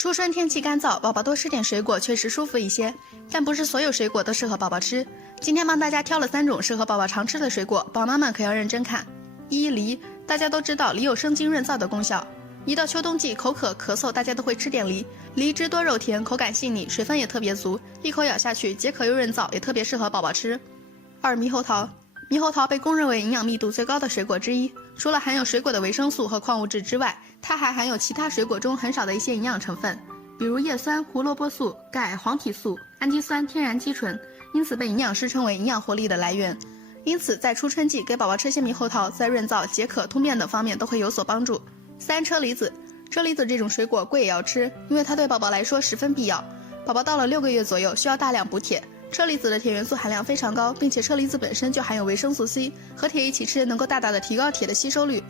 初春天气干燥，宝宝多吃点水果确实舒服一些，但不是所有水果都适合宝宝吃。今天帮大家挑了3种适合宝宝常吃的水果，宝妈们可要认真看。梨，大家都知道梨有生津润燥的功效，一到秋冬季口渴咳嗽，大家都会吃点梨。梨汁多肉甜，口感细腻，水分也特别足，一口咬下去解渴又润燥，也特别适合宝宝吃。猕猴桃，猕猴桃被公认为营养密度最高的水果之一，除了含有水果的维生素和矿物质之外，它还含有其他水果中很少的一些营养成分，比如叶酸、胡萝卜素、钙、黄体素、氨基酸、天然肌醇，因此被营养师称为营养活力的来源。因此在初春季给宝宝吃些猕猴桃，在润燥、解渴、通便等方面都会有所帮助。车厘子，车厘子这种水果贵也要吃，因为它对宝宝来说十分必要。宝宝到了6个月左右需要大量补铁，车厘子的铁元素含量非常高，并且车厘子本身就含有维生素 C， 和铁一起吃能够大大的提高铁的吸收率。